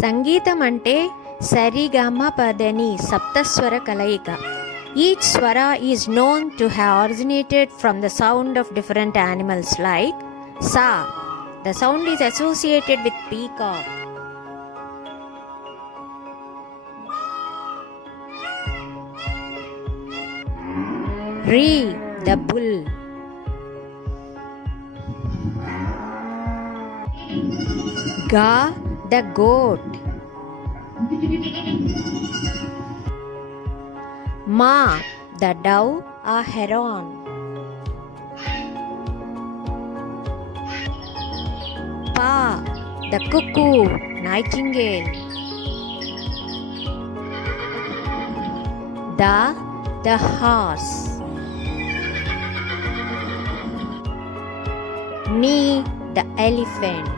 సంగీతం అంటే సరిగమ పదని సప్తస్వర కలయిక. Each swara is known to have originated from the sound of different animals like sa. The sound is associated with peacock. Re, the bull. Ga, the goat. Ma, the dove or heron. Pa, the cuckoo, nightingale. Da, the horse. Ni, the elephant.